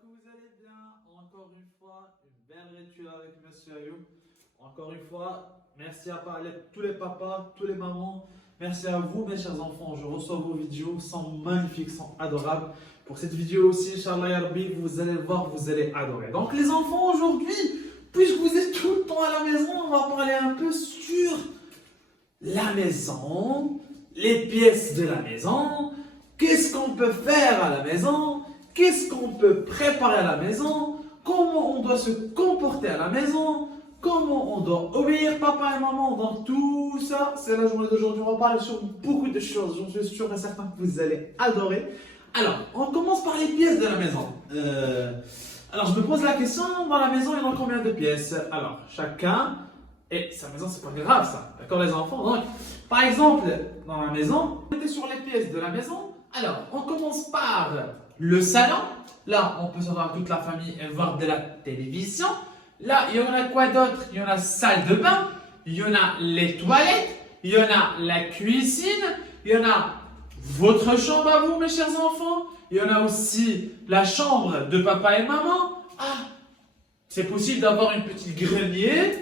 que vous allez bien. Encore une fois, une belle rituel avec Monsieur Ayoub. Encore une fois, merci à parler tous les papas, tous les mamans. Merci à vous, mes chers enfants. Je reçois vos vidéos, sont magnifiques, sont adorables. Pour cette vidéo aussi, Inch'Allah Yarbi, vous allez voir, vous allez adorer. Donc les enfants, aujourd'hui, puisque vous êtes tout le temps à la maison, on va parler un peu sur la maison, les pièces de la maison, qu'est-ce qu'on peut faire à la maison, qu'est-ce qu'on peut préparer à la maison, comment on doit se comporter à la maison, comment on doit obéir papa et maman. Donc tout ça, c'est la journée d'aujourd'hui. On va parler sur beaucoup de choses. Je suis sûr et certain que vous allez adorer. Alors, on commence par les pièces de la maison. Alors, je me pose la question, dans la maison, il y en a combien de pièces? Alors, chacun, et sa maison, c'est pas grave ça, d'accord les enfants? Donc, par exemple, dans la maison, on était sur les pièces de la maison. Alors, on commence par le salon. Là, on peut s'asseoir toute la famille et voir de la télévision. Là, il y en a quoi d'autre? Il y en a salle de bain, il y en a les toilettes, il y en a la cuisine, il y en a votre chambre à vous, mes chers enfants. Il y en a aussi la chambre de papa et maman. Ah, c'est possible d'avoir une petite grenier.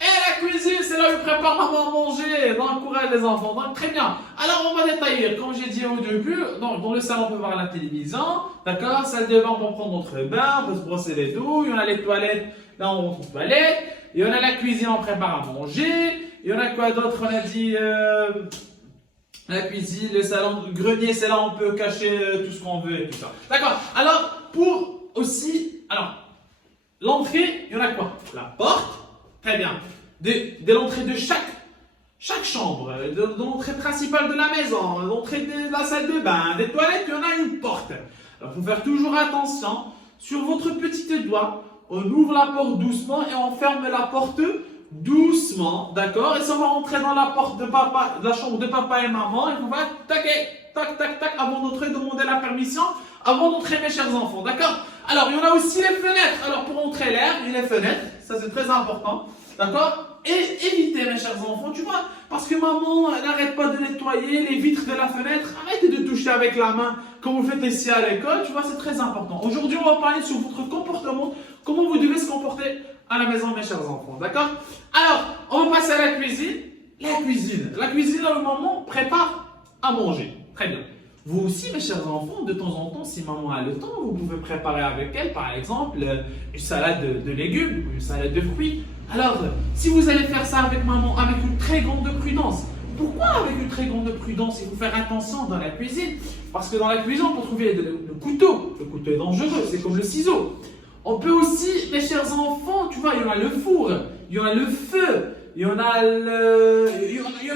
Et la cuisine, c'est là où ils préparent maman à manger. Bon courage les enfants. Donc très bien. Alors on va détailler. Comme j'ai dit au début, dans le salon on peut voir la télévision. D'accord. Salle de bain, on peut prendre notre bain, on peut se brosser les dents. Il y en a les toilettes. Là on rentre aux toilettes. Il y en a la cuisine, on prépare à manger. Il y en a quoi d'autre? On a dit la cuisine, le salon, le grenier, c'est là où on peut cacher tout ce qu'on veut et tout ça. D'accord. Alors pour aussi, l'entrée, il y en a quoi? La porte. Très bien. De l'entrée de chaque chambre, de l'entrée principale de la maison, l'entrée de la salle de bain, des toilettes, il y en a une porte. Alors, il faut faire toujours attention. Sur votre petit doigt, on ouvre la porte doucement et on ferme la porte doucement. D'accord? Et si on va rentrer dans la porte de papa, de la chambre de papa et maman, il faut faire tac, tac, tac, avant d'entrer, demander la permission, avant d'entrer, mes chers enfants. D'accord? Alors, il y en a aussi les fenêtres. Alors, pour entrer l'air, il y a les fenêtres. Ça, c'est très important. D'accord? Et évitez, mes chers enfants, tu vois, parce que maman n'arrête pas de nettoyer les vitres de la fenêtre. Arrêtez de toucher avec la main, comme vous faites ici à l'école. Tu vois, c'est très important. Aujourd'hui, on va parler sur votre comportement. Comment vous devez se comporter à la maison, mes chers enfants. D'accord? Alors, on va passer à la cuisine. La cuisine, là où maman prépare à manger. Très bien. Vous aussi, mes chers enfants, de temps en temps, si maman a le temps, vous pouvez préparer avec elle, par exemple, une salade de légumes ou une salade de fruits. Alors, si vous allez faire ça avec maman, avec une très grande prudence, pourquoi avec une très grande prudence? Il faut faire attention dans la cuisine. Parce que dans la cuisine, on peut trouver le couteau. Le couteau est dangereux, c'est comme le ciseau. On peut aussi, mes chers enfants, tu vois, il y en a le four, il y en a le feu. Il y en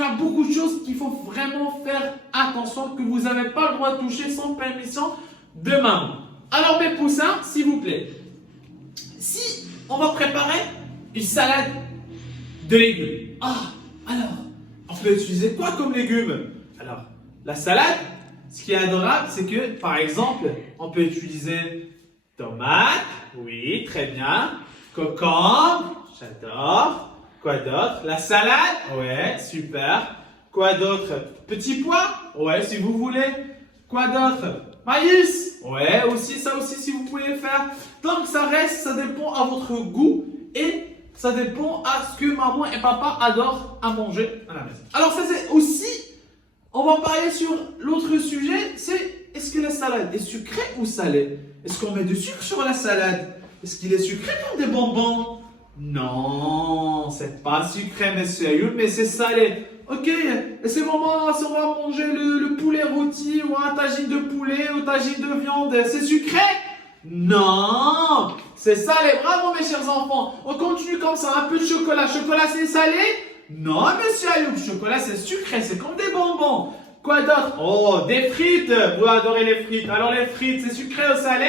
a beaucoup de choses qu'il faut vraiment faire attention, que vous n'avez pas le droit de toucher sans permission de maman. Alors mes poussins, s'il vous plaît, si on va préparer une salade de légumes, alors, on peut utiliser quoi comme légumes? Alors, la salade, ce qui est adorable, c'est que, par exemple, on peut utiliser tomates, oui, très bien, concombre, j'adore. Quoi d'autre? La salade? Ouais, super. Quoi d'autre? Petits pois? Ouais, si vous voulez. Quoi d'autre? Maïs? Ouais, aussi, ça aussi, si vous pouvez faire. Donc, ça reste, ça dépend à votre goût et ça dépend à ce que maman et papa adorent à manger à la maison. Alors, ça, c'est aussi, on va parler sur l'autre sujet, c'est est-ce que la salade est sucrée ou salée? Est-ce qu'on met du sucre sur la salade? Est-ce qu'il est sucré comme des bonbons? Non, c'est pas sucré, monsieur Ayoub, mais c'est salé. Ok, et c'est vraiment si on va manger le poulet rôti ou un tagine de poulet ou un tagine de viande, c'est sucré? Non, c'est salé. Bravo, mes chers enfants. On continue comme ça, un peu de chocolat. Chocolat, c'est salé? Non, monsieur Ayoub, chocolat, c'est sucré, c'est comme des bonbons. Quoi d'autre? Oh, des frites. Vous adorez les frites. Alors, les frites, c'est sucré ou salé?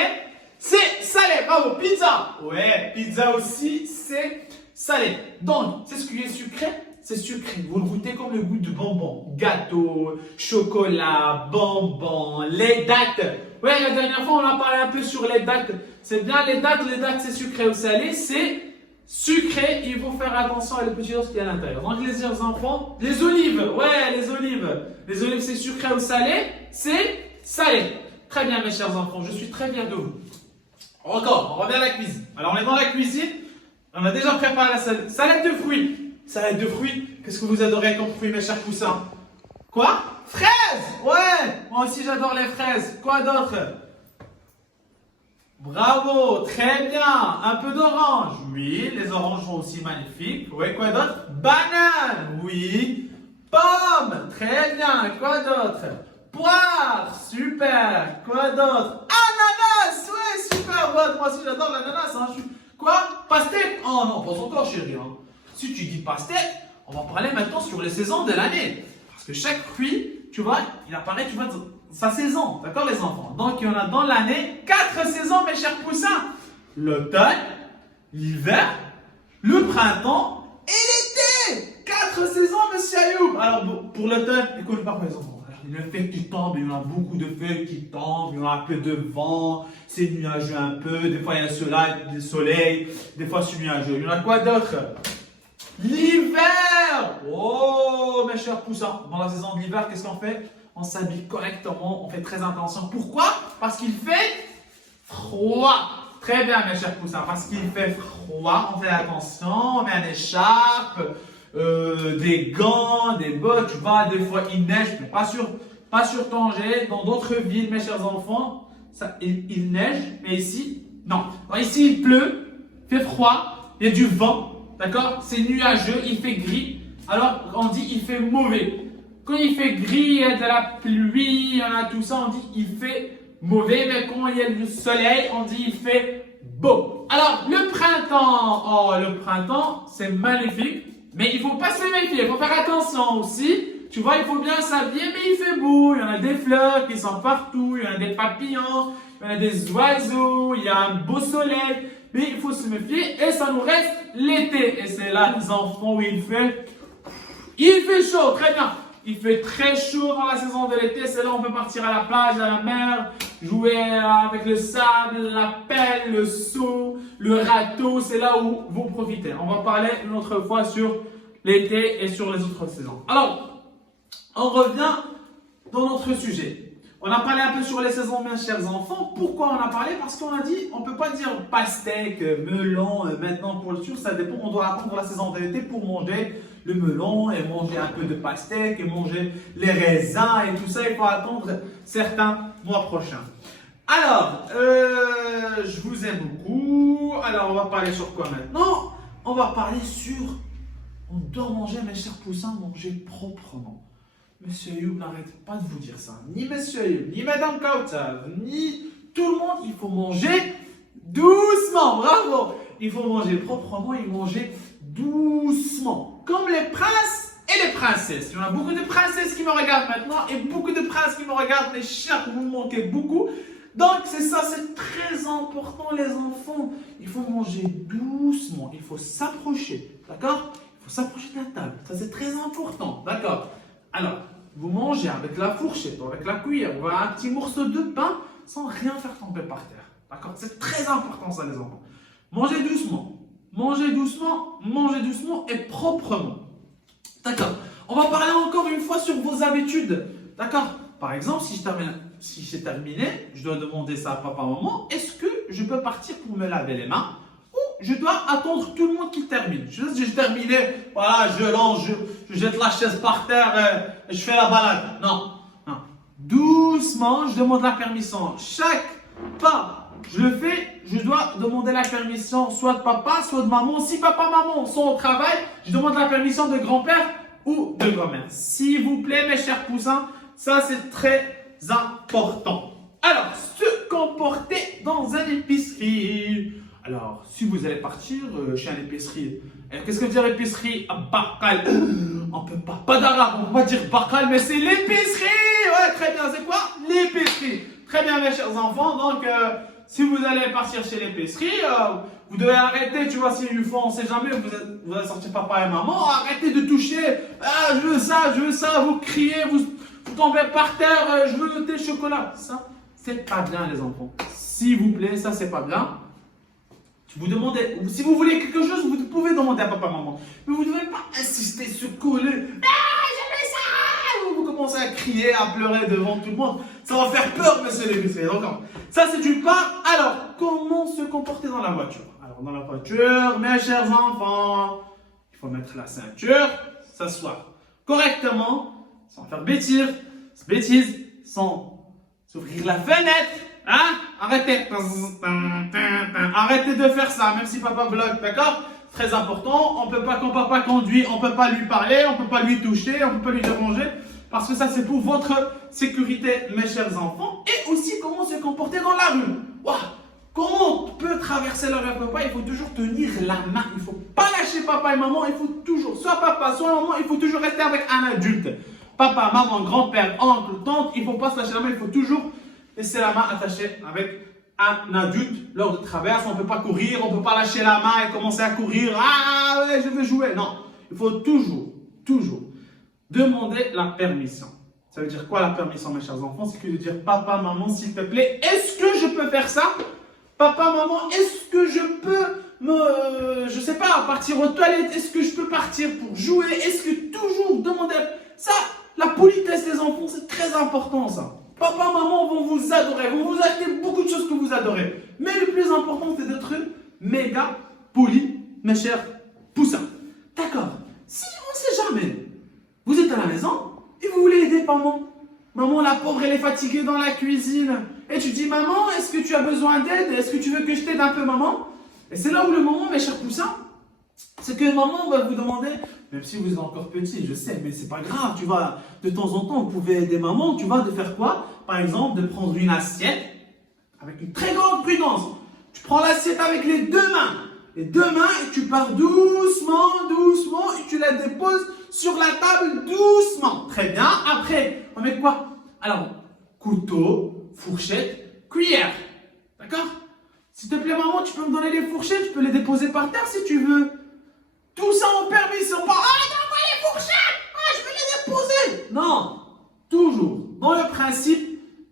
C'est salé, bravo, pizza. Ouais, pizza aussi, c'est salé. Donc, c'est ce qui est sucré, c'est sucré. Vous le goûtez comme le goût de bonbons. Gâteau, chocolat, bonbons, les dattes. Ouais, la dernière fois, on a parlé un peu sur les dattes. C'est bien les dattes c'est sucré ou salé, c'est sucré. Il faut faire attention à les petites choses qu'il y a à l'intérieur. Donc, les enfants, les olives, ouais, les olives. Les olives, c'est sucré ou salé? C'est salé. Très bien, mes chers enfants, je suis très fier de vous. Encore, on revient à la cuisine. Alors, on est dans la cuisine. On a déjà préparé la salade de fruits. Salade de fruits, qu'est-ce que vous adorez comme fruits, mes chers poussins? Quoi? Fraises! Ouais! Moi aussi, j'adore les fraises. Quoi d'autre? Bravo! Très bien! Un peu d'orange. Oui, les oranges sont aussi magnifiques. Oui, quoi d'autre? Banane. Oui. Pomme. Très bien. Quoi d'autre? Poire. Super. Quoi d'autre? Ananas. Ouais, super bonne. Moi aussi, j'adore l'ananas. Hein. Quoi? Pastèque? Oh non, pas encore, chérie. Hein. Si tu dis pastèque, on va parler maintenant sur les saisons de l'année. Parce que chaque fruit, tu vois, il apparaît, tu vois, sa saison. D'accord, les enfants? Donc, il y en a dans l'année 4 saisons, mes chers poussins. L'automne, l'hiver, le printemps et l'été. 4 saisons, monsieur Ayoub. Alors, pour l'automne, écoute pas, mes enfants. Il y a des feuilles qui tombent, il y en a beaucoup de feuilles qui tombent, il y en a un peu de vent, c'est nuageux un peu, des fois il y a le soleil, des fois c'est nuageux. Il y en a quoi d'autre? L'hiver! Oh, mes chers poussins, dans la saison de l'hiver, qu'est-ce qu'on fait? On s'habille correctement, on fait très attention. Pourquoi? Parce qu'il fait froid. Très bien, mes chers poussins, parce qu'il fait froid, on fait attention, on met une écharpe, des gants, des bottes, tu vois, des fois il neige, mais pas sur Tanger, dans d'autres villes, mes chers enfants, il neige, mais ici, non. Alors ici, il pleut, il fait froid, il y a du vent. D'accord? C'est nuageux, il fait gris. Alors, on dit il fait mauvais. Quand il fait gris, il y a de la pluie, il y en a tout ça, on dit il fait mauvais. Mais quand il y a du soleil, on dit il fait beau. Alors, le printemps. Oh, le printemps, c'est magnifique. Mais il ne faut pas se méfier, il faut faire attention aussi. Tu vois, il faut bien s'habiller, mais il fait beau. Il y en a des fleurs qui sont partout, il y en a des papillons, il y en a des oiseaux, il y a un beau soleil. Mais il faut se méfier et ça nous reste l'été. Et c'est là, les enfants, où il fait chaud, très bien. Il fait très chaud dans la saison de l'été. C'est là où on peut partir à la plage, à la mer, jouer avec le sable, la pelle, le seau, le râteau. C'est là où vous profitez. On va parler une autre fois sur l'été et sur les autres saisons. Alors, on revient dans notre sujet. On a parlé un peu sur les saisons, mes chers enfants. Pourquoi on a parlé? Parce qu'on a dit, on ne peut pas dire pastèque, melon, maintenant pour le sûr, ça dépend. On doit attendre la saison de l'été pour manger le melon et manger un peu de pastèque et manger les raisins et tout ça. Il faut attendre certains mois prochains. Alors, je vous aime beaucoup. Alors, on va parler sur quoi maintenant? On va parler sur, on doit manger, mes chers poussins, manger proprement. Monsieur Ayoub n'arrête pas de vous dire ça. Ni Monsieur Ayoub, ni Madame Kautav, ni tout le monde. Il faut manger doucement. Bravo. Il faut manger proprement et manger doucement. Comme les princes et les princesses. Il y en a beaucoup de princesses qui me regardent maintenant et beaucoup de princes qui me regardent. Mes chers, vous me manquez beaucoup. Donc c'est ça, c'est très important les enfants. Il faut manger doucement. Il faut s'approcher. D'accord? Il faut s'approcher de la table. Ça c'est très important. D'accord? Alors, vous mangez avec la fourchette, avec la cuillère, ou un petit morceau de pain sans rien faire tomber par terre. D'accord? C'est très important ça les enfants. Mangez doucement. Mangez doucement, mangez doucement et proprement. D'accord? On va parler encore une fois sur vos habitudes. D'accord? Par exemple, si j'ai terminé, je dois demander ça à papa, maman, est-ce que je peux partir pour me laver les mains? Je dois attendre tout le monde qui termine. J'ai terminé, voilà, je lance, je jette la chaise par terre et je fais la balade. Non, non. Doucement, je demande la permission. Chaque pas, je le fais, je dois demander la permission soit de papa, soit de maman. Si papa, maman sont au travail, je demande la permission de grand-père ou de grand-mère. S'il vous plaît, mes chers poussins, ça c'est très important. Alors, se comporter dans une épicerie. Alors, si vous allez partir chez une épicerie, qu'est-ce que veut dire épicerie? Bakal. On ne peut pas d'arabe, on ne peut pas dire bakal, mais c'est l'épicerie. Ouais, très bien, c'est quoi? L'épicerie. Très bien, mes chers enfants. Donc, si vous allez partir chez l'épicerie, vous devez arrêter, tu vois, s'il lui faut, on ne sait jamais, vous allez sortir papa et maman, arrêtez de toucher. Ah, je veux ça, vous criez, vous tombez par terre, je veux le thé chocolat. Ça, c'est pas bien, les enfants. S'il vous plaît, ça, c'est pas bien. Vous demandez, si vous voulez quelque chose, vous pouvez demander à papa, maman. Mais vous ne devez pas insister, se coller. Ah, je veux ça! Vous commencez à crier, à pleurer devant tout le monde. Ça va faire peur, monsieur l'épicerie. Donc, ça, c'est du pain. Alors, comment se comporter dans la voiture. Alors, dans la voiture, mes chers enfants, il faut mettre la ceinture, s'asseoir correctement, sans faire bêtises, sans s'ouvrir la fenêtre. Hein? Arrêtez. Arrêtez de faire ça, même si papa bloque, d'accord? Très important, quand papa conduit, on ne peut pas lui parler, on ne peut pas lui toucher, on ne peut pas lui déranger. Parce que ça, c'est pour votre sécurité, mes chers enfants. Et aussi, comment se comporter dans la rue. Wow. Comment on peut traverser la rue avec papa? Il faut toujours tenir la main. Il ne faut pas lâcher papa et maman. Il faut toujours, soit papa, soit maman, il faut toujours rester avec un adulte. Papa, maman, grand-père, oncle, tante, il ne faut pas se lâcher la main. Il faut toujours laisser la main attachée avec un adulte lors de traverse. On ne peut pas courir, on ne peut pas lâcher la main et commencer à courir. Ah ouais, je veux jouer. Non, il faut toujours demander la permission. Ça veut dire quoi la permission, mes chers enfants? C'est que de dire papa, maman, s'il te plaît, est-ce que je peux faire ça? Papa, maman, est-ce que je peux je sais pas, partir aux toilettes? Est-ce que je peux partir pour jouer? Est-ce que toujours demander ça? La politesse des enfants, c'est très important ça. Papa, maman vont vous adorer, vont vous acheter beaucoup de choses que vous adorez. Mais le plus important, c'est d'être méga poli, mes chers poussins. D'accord. Si on ne sait jamais, vous êtes à la maison et vous voulez aider maman. Maman, la pauvre, elle est fatiguée dans la cuisine. Et tu dis, maman, est-ce que tu as besoin d'aide? Est-ce que tu veux que je t'aide un peu, maman? Et c'est là où le moment, mes chers poussins, c'est que maman va vous demander, même si vous êtes encore petit, je sais, mais c'est pas grave, tu vois, de temps en temps, vous pouvez aider maman, tu vois, de faire quoi? Par exemple, de prendre une assiette avec une très grande prudence. Tu prends l'assiette avec les deux mains, et tu pars doucement, et tu la déposes sur la table doucement. Très bien. Après, on met quoi? Alors, couteau, fourchette, cuillère. D'accord? S'il te plaît, maman, tu peux me donner les fourchettes? Tu peux les déposer par terre si tu veux. Tout ça en permission. Ah, donne-moi les fourchettes! Ah, je vais les déposer! Non. Toujours dans le principe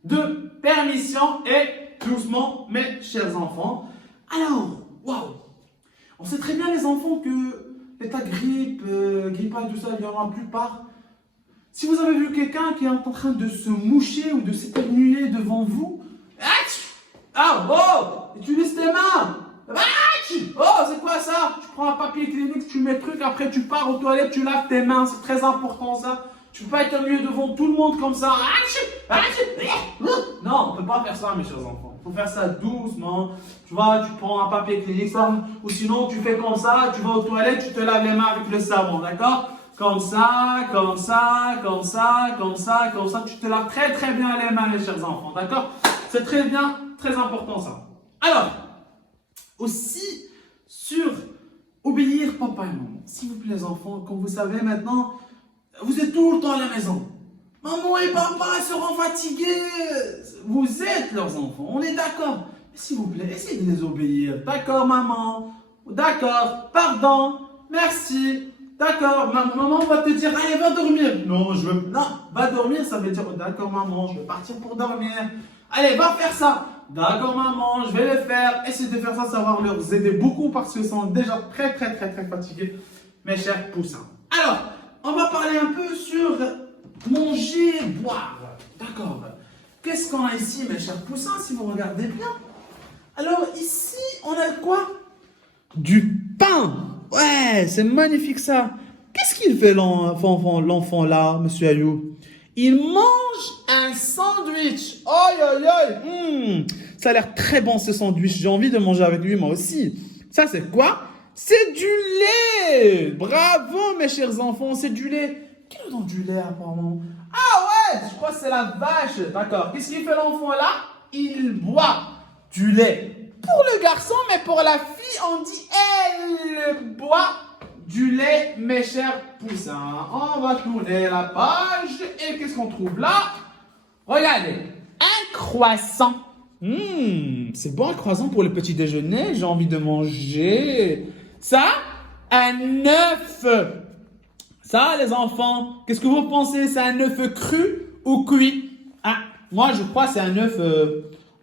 de permission et doucement, mes chers enfants. Alors, waouh! On sait très bien, les enfants, que l'état grippe, grippal, tout ça, il y en a la plupart. Si vous avez vu quelqu'un qui est en train de se moucher ou de s'éternuer devant vous, et tu laisses tes mains. Oh, c'est quoi ça? Tu prends un papier clinique, tu mets le truc, après tu pars aux toilettes, tu laves tes mains, c'est très important ça. Tu peux pas éternuer devant tout le monde comme ça. Non, on peut pas faire ça, mes chers enfants. Il faut faire ça doucement. Tu vois, tu prends un papier clinique, ça, ou sinon tu fais comme ça, tu vas aux toilettes, tu te laves les mains avec le savon, d'accord? Comme ça, tu te laves très très bien les mains, mes chers enfants, d'accord? C'est très bien, très important ça. Alors, aussi sur obéir papa et maman. S'il vous plaît, les enfants, comme vous savez maintenant, vous êtes tout le temps à la maison. Maman et papa seront fatigués. Vous êtes leurs enfants, on est d'accord. S'il vous plaît, essayez de les obéir. D'accord, maman. D'accord, pardon, merci. D'accord, maman va te dire, allez, va dormir. Non, je veux. Non, va dormir, ça veut dire, d'accord, maman, je vais partir pour dormir. Allez, va faire ça. D'accord, maman, je vais le faire. Essayez de faire ça, ça va leur aider beaucoup parce qu'ils sont déjà très fatigués, mes chers poussins. Alors, on va parler un peu sur manger, boire. D'accord. Qu'est-ce qu'on a ici, mes chers poussins, si vous regardez bien? Alors, ici, on a quoi? Du pain. Ouais, c'est magnifique ça. Qu'est-ce qu'il fait l'enfant là, monsieur Ayou? Il mange un sandwich. Aïe. Ça a l'air très bon ce sandwich. J'ai envie de manger avec lui moi aussi. Ça c'est quoi? C'est du lait. Bravo mes chers enfants, c'est du lait. Quel est dans du lait apparemment? Ah ouais, je crois que c'est la vache. D'accord. Qu'est-ce qu'il fait l'enfant là? Il boit du lait. Pour le garçon, mais pour la fille, on dit elle boit du lait, mes chers poussins. On va tourner la page et qu'est-ce qu'on trouve là? Regardez, un croissant. C'est bon un croissant pour le petit déjeuner, j'ai envie de manger. Ça, un œuf. Ça, les enfants, qu'est-ce que vous pensez? C'est un œuf cru ou cuit? Ah, moi, je crois que c'est un œuf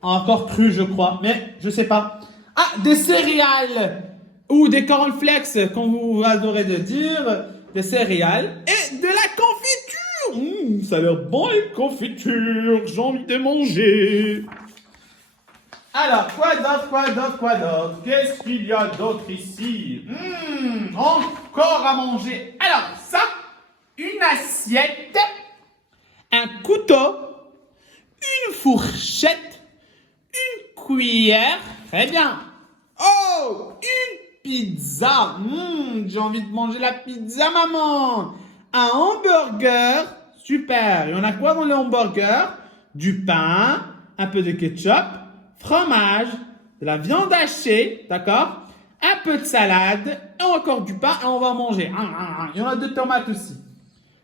encore cru, je crois, mais je sais pas. Ah, des céréales ou des cornflakes, comme vous adorez de dire, des céréales et de la confiture. Ça a l'air bon les confitures, j'ai envie de manger. Alors, quoi d'autre? Qu'est-ce qu'il y a d'autre ici? Encore à manger. Alors, ça, une assiette, un couteau, une fourchette, une cuillère. Très bien. Oh, une pizza. J'ai envie de manger la pizza, maman. Un hamburger. Super. Et on a quoi dans le hamburger? Du pain, un peu de ketchup, fromage, de la viande hachée, d'accord? Un peu de salade, et encore du pain, et on va manger. Il y en a 2 tomates aussi.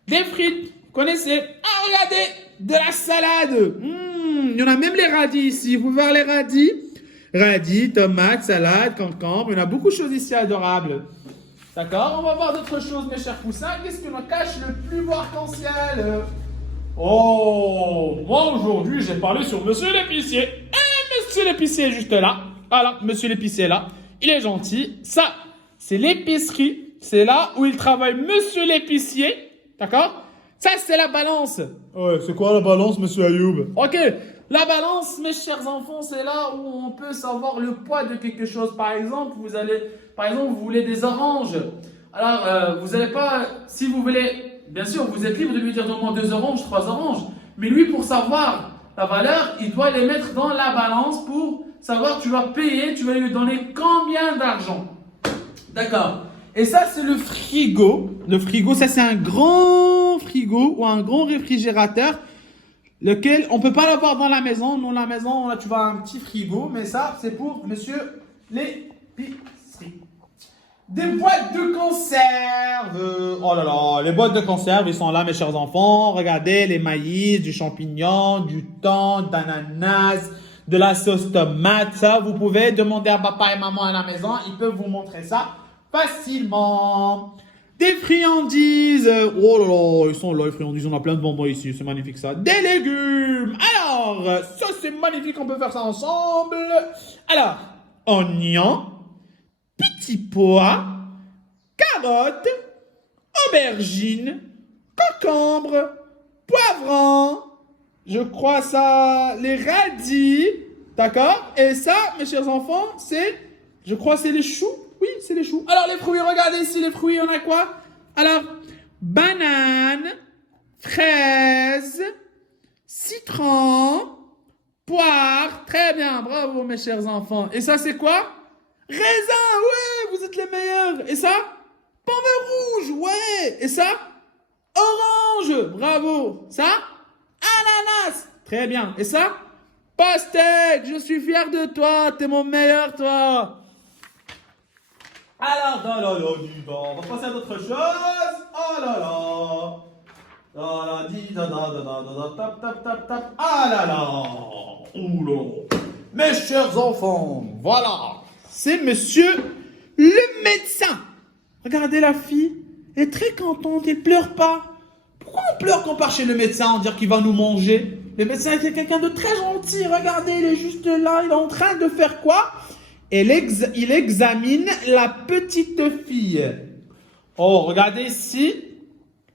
Des frites, vous connaissez? Ah, regardez, de la salade. Il y en a même les radis ici. Vous pouvez voir les radis? Radis, tomates, salade, concombre. Il y en a beaucoup de choses ici adorables. D'accord? On va voir d'autres choses, mes chers poussins. Qu'est-ce que nous cache le plus beau arc-en-ciel? Oh, moi aujourd'hui, j'ai parlé sur Monsieur l'épicier. Et Monsieur l'épicier est juste là. Voilà, Monsieur l'épicier est là. Il est gentil. Ça, c'est l'épicerie. C'est là où il travaille Monsieur l'épicier. D'accord? Ça, c'est la balance. Ouais, c'est quoi la balance, Monsieur Ayoub? Ok, la balance, mes chers enfants, c'est là où on peut savoir le poids de quelque chose. Par exemple, vous voulez des oranges. Alors, vous n'allez pas, si vous voulez, bien sûr, vous êtes libre de lui dire donne-moi 2 oranges, 3 oranges. Mais lui, pour savoir la valeur, il doit les mettre dans la balance pour savoir tu vas payer, tu vas lui donner combien d'argent. D'accord. Et ça, c'est le frigo. Le frigo, ça, c'est un grand frigo ou un grand réfrigérateur, lequel on ne peut pas l'avoir dans la maison. Nous, la maison, là, tu vois un petit frigo, mais ça, c'est pour monsieur l'épicerie. Des boîtes de conserve. Oh là là, les boîtes de conserve, ils sont là, mes chers enfants. Regardez, les maïs, du champignon, du thon, d'ananas, de la sauce tomate. Ça, vous pouvez demander à papa et maman à la maison. Ils peuvent vous montrer ça facilement. Des friandises. Oh là là, ils sont là, les friandises. On a plein de bonbons ici. C'est magnifique ça. Des légumes. Alors, ça, c'est magnifique. On peut faire ça ensemble. Alors, oignons, petits pois, carottes, aubergines, concombres, poivrons. Je crois ça, les radis. D'accord? Et ça, mes chers enfants, je crois c'est les choux. Oui, c'est les choux. Alors, les fruits, regardez ici, les fruits, on a quoi? Alors, banane, fraise, citron, poire. Très bien, bravo, mes chers enfants. Et ça, c'est quoi? Raisin, ouais, vous êtes les meilleurs. Et ça? Pomme rouge, ouais. Et ça? Orange, bravo. Ça? Ananas, très bien. Et ça? Pastèque, je suis fier de toi, t'es mon meilleur, toi. Alors, dis donc, on va passer à d'autres choses. Oh là là. Oh là, dis da da da da da tap tap tap tap. Ah là là. Ouh là là. Mes chers enfants, voilà. C'est monsieur le médecin. Regardez la fille, elle est très contente, elle pleure pas. Pourquoi on pleure quand on part chez le médecin, on dit qu'il va nous manger? Le médecin est quelqu'un de très gentil, regardez, il est juste là, il est en train de faire quoi? Il examine la petite fille. Oh, regardez ici,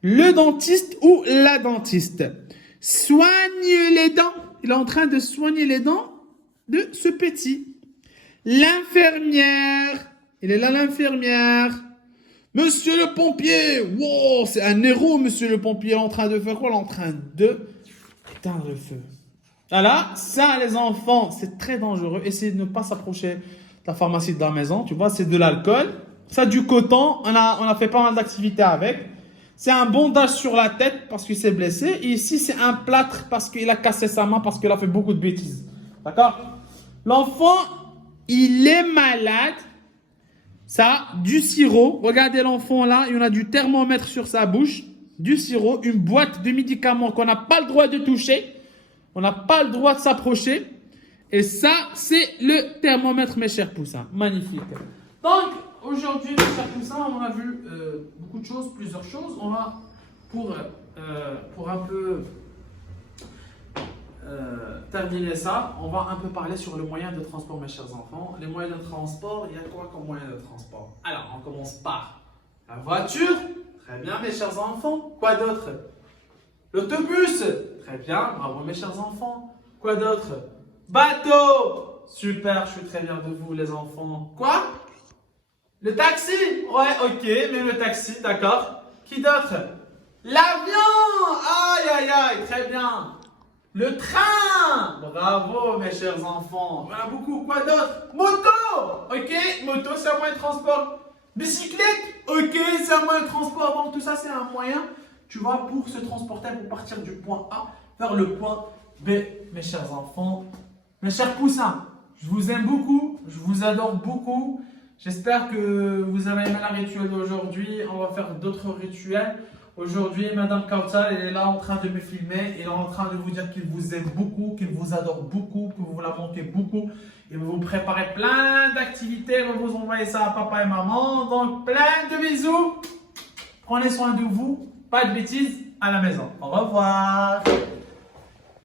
le dentiste ou la dentiste soigne les dents. Il est en train de soigner les dents de ce petit. L'infirmière, il est là l'infirmière. Monsieur le pompier, wow, c'est un héros, monsieur le pompier. Il est en train de faire quoi? Il est en train de éteindre le feu. Voilà, ça les enfants, c'est très dangereux. Essayez de ne pas s'approcher de la pharmacie de la maison. Tu vois, c'est de l'alcool. Ça, du coton, on a fait pas mal d'activités avec. C'est un bandage sur la tête parce qu'il s'est blessé. Et ici, c'est un plâtre parce qu'il a cassé sa main parce qu'il a fait beaucoup de bêtises. D'accord? L'enfant, il est malade. Ça, du sirop. Regardez l'enfant là, il y en a du thermomètre sur sa bouche. Du sirop, une boîte de médicaments qu'on n'a pas le droit de toucher. On n'a pas le droit de s'approcher. Et ça, c'est le thermomètre, mes chers poussins. Magnifique. Donc, aujourd'hui, mes chers poussins, on a vu beaucoup de choses, plusieurs choses. On va, pour un peu terminer ça, on va un peu parler sur le moyen de transport, mes chers enfants. Les moyens de transport, il y a quoi comme moyen de transport? Alors, on commence par la voiture. Très bien, mes chers enfants. Quoi d'autre? L'autobus. Très bien, bravo, mes chers enfants. Quoi d'autre? Bateau. Super, je suis très fier de vous, les enfants. Quoi? Le taxi? Ouais, ok, mais le taxi, d'accord. Qui d'autre? L'avion! Aïe, aïe, aïe, très bien. Le train! Bravo, mes chers enfants. Voilà beaucoup. Quoi d'autre? Moto! Ok, moto, c'est un moyen de transport. Bicyclette? Ok, c'est un moyen de transport. Bon, tout ça, c'est un moyen, tu vois, pour se transporter, pour partir du point A vers le point B. Mes chers enfants, mes chers poussins, je vous aime beaucoup, je vous adore beaucoup. J'espère que vous avez aimé la rituel d'aujourd'hui. On va faire d'autres rituels. Aujourd'hui, Madame Kautal, elle est là en train de me filmer. Elle est en train de vous dire qu'il vous aime beaucoup, qu'il vous adore beaucoup, que vous la montez beaucoup. Et vous préparez plein d'activités. Vous vous envoyez ça à papa et maman. Donc, plein de bisous. Prenez soin de vous. Pas de bêtises à la maison. Au revoir.